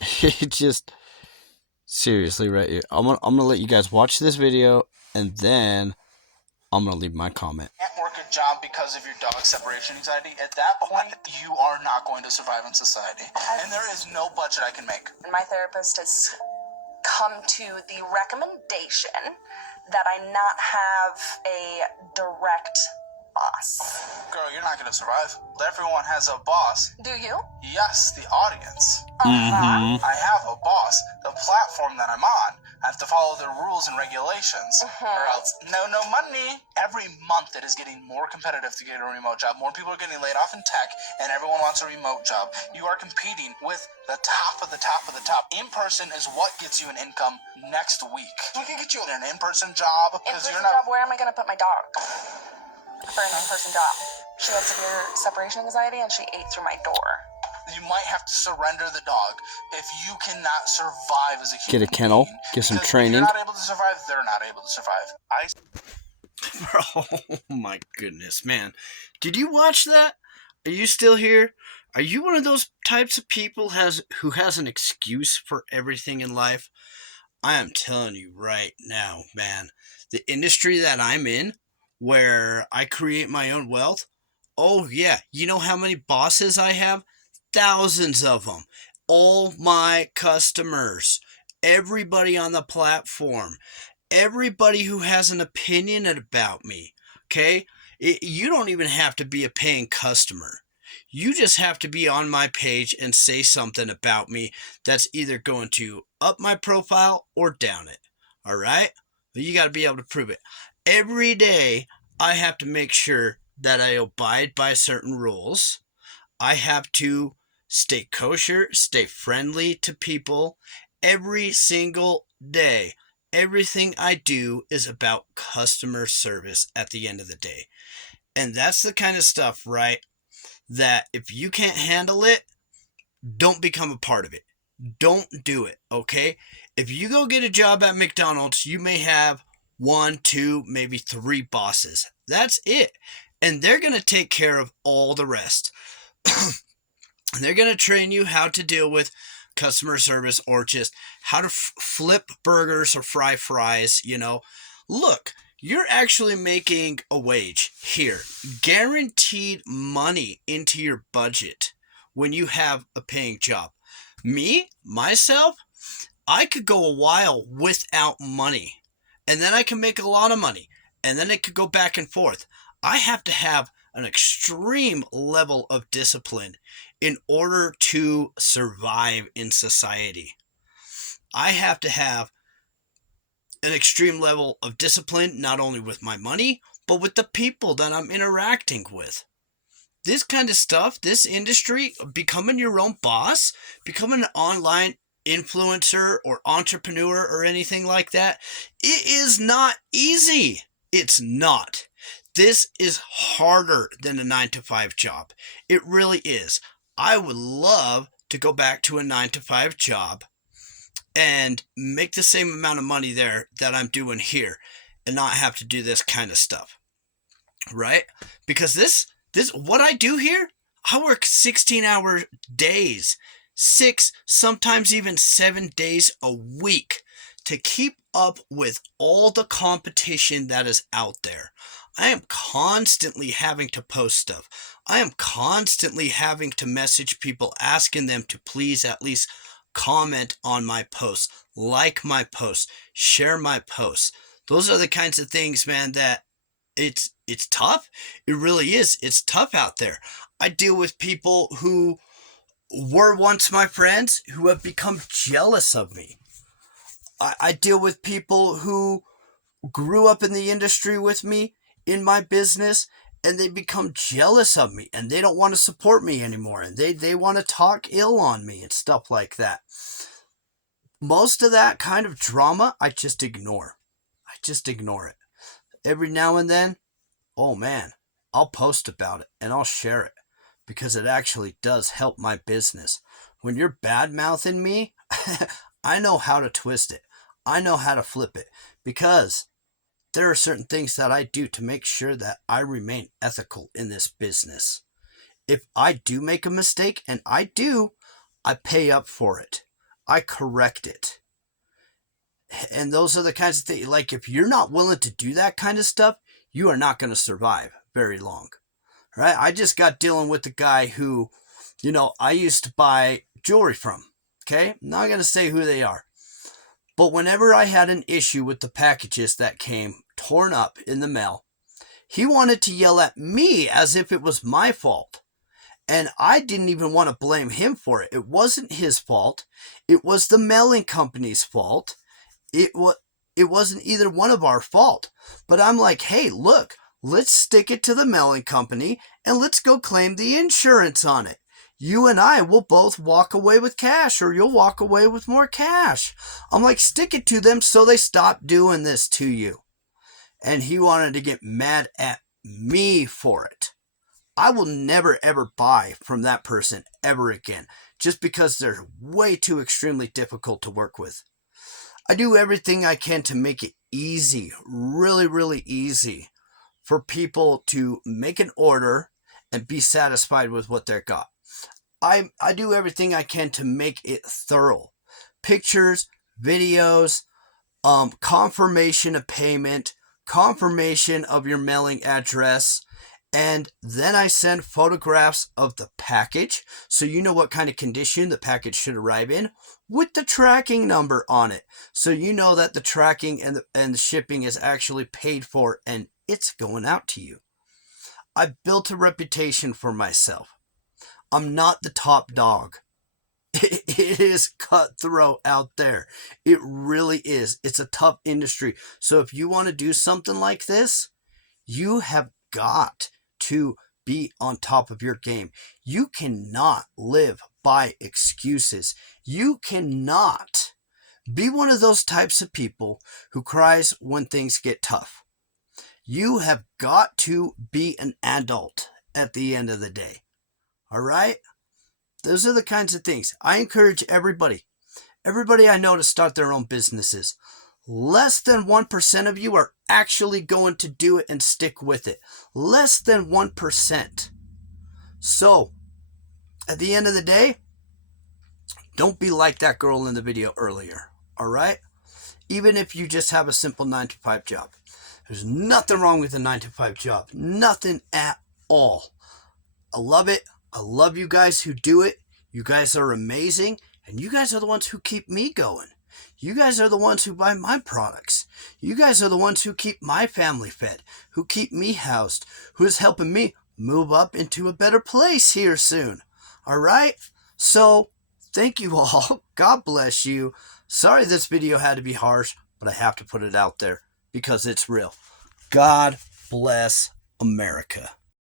It just seriously right here. I'm gonna let you guys watch this video and then I'm gonna leave my comment. Can't work a job because of your dog separation anxiety. At that point, you are not going to survive in society. And there is no budget I can make. My therapist has come to the recommendation that I not have a direct boss. Girl, you're not going to survive. Everyone has a boss. Do you? Yes, the audience. Mm-hmm. I have a boss. The platform that I'm on, I have to follow their rules and regulations, or else no money. Every month it is getting more competitive to get a remote job. More people are getting laid off in tech, and everyone wants a remote job. You are competing with the top of the top of the top. In person is what gets you an income next week. We can get you an in-person job because you're not. Job, where am I going to put my dog? For an in-person job. She had severe separation anxiety and she ate through my door. You might have to surrender the dog if you cannot survive as a human Get a kennel, being. get some Because if training. you're not able to survive, they're not able to survive. Oh my goodness, man. Did you watch that? Are you still here? Are you one of those types of people who has an excuse for everything in life? I am telling you right now, man. The industry that I'm in, where I create my own wealth, oh yeah, you know how many bosses I have? Thousands of them. All my customers, everybody on the platform, everybody who has an opinion about me, okay? You don't even have to be a paying customer. You just have to be on my page and say something about me that's either going to up my profile or down it. All right? But you got to be able to prove it. Every day, I have to make sure that I abide by certain rules. I have to stay kosher, stay friendly to people every single day. Everything I do is about customer service at the end of the day. And that's the kind of stuff, right, that if you can't handle it, don't become a part of it. Don't do it, okay? If you go get a job at McDonald's, you may have 1, 2, maybe 3 bosses. That's it. And they're going to take care of all the rest. They're going to train you how to deal with customer service or just how to flip burgers or fry fries, you know. Look, you're actually making a wage here. Guaranteed money into your budget when you have a paying job. Me, myself, I could go a while without money. And then I can make a lot of money. And then it could go back and forth. I have to have an extreme level of discipline in order to survive in society. I have to have an extreme level of discipline, not only with my money, but with the people that I'm interacting with. This kind of stuff, this industry, becoming your own boss, becoming an online influencer or entrepreneur or anything like that, it is not easy. It's not. This is harder than a 9-to-5 job. It really is. I would love to go back to a 9-to-5 job and make the same amount of money there that I'm doing here and not have to do this kind of stuff. Right? Because this what I do here, I work 16-hour days, 6, sometimes even 7 days a week to keep up with all the competition that is out there. I am constantly having to post stuff. I am constantly having to message people asking them to please at least comment on my posts, like my posts, share my posts. Those are the kinds of things, man, that it's tough. It really is. It's tough out there. I deal with people who were once my friends who have become jealous of me. I deal with people who grew up in the industry with me in my business and they become jealous of me and they don't want to support me anymore and they want to talk ill on me and stuff like that. Most of that kind of drama I just ignore. I just ignore it. Every now and then, oh man, I'll post about it and I'll share it because it actually does help my business. When you're bad mouthing me, I know how to twist it. I know how to flip it because there are certain things that I do to make sure that I remain ethical in this business. If I do make a mistake, and I do, I pay up for it. I correct it. And those are the kinds of things, like if you're not willing to do that kind of stuff, you are not going to survive very long. Right? I just got dealing with the guy who, I used to buy jewelry from. Okay? I'm not going to say who they are. But whenever I had an issue with the packages that came torn up in the mail, he wanted to yell at me as if it was my fault. And I didn't even want to blame him for it. It wasn't his fault. It was the mailing company's fault. It wasn't either one of our fault. But I'm like, hey, look, let's stick it to the mailing company and let's go claim the insurance on it. You and I will both walk away with cash, or you'll walk away with more cash. I'm like, stick it to them so they stop doing this to you. And he wanted to get mad at me for it. I will never ever buy from that person ever again, just because they're way too extremely difficult to work with. I do everything I can to make it easy, really, really easy for people to make an order and be satisfied with what they got. I do everything I can to make it thorough. Pictures, videos, confirmation of payment, confirmation of your mailing address, and then I send photographs of the package so you know what kind of condition the package should arrive in, with the tracking number on it, so you know that the tracking and the shipping is actually paid for and it's going out to you. I built a reputation for myself. I'm not the top dog. It is cutthroat out there. It really is. It's a tough industry. So if you want to do something like this, you have got to be on top of your game. You cannot live by excuses. You cannot be one of those types of people who cries when things get tough. You have got to be an adult at the end of the day. All right? Those are the kinds of things. I encourage everybody I know to start their own businesses. Less than 1% of you are actually going to do it and stick with it. Less than 1%. So, at the end of the day, don't be like that girl in the video earlier. All right? Even if you just have a simple 9-to-5 job. There's nothing wrong with a 9-to-5 job. Nothing at all. I love it. I love you guys who do it. You guys are amazing. And you guys are the ones who keep me going. You guys are the ones who buy my products. You guys are the ones who keep my family fed, who keep me housed, who is helping me move up into a better place here soon. All right? So, thank you all. God bless you. Sorry this video had to be harsh, but I have to put it out there because it's real. God bless America.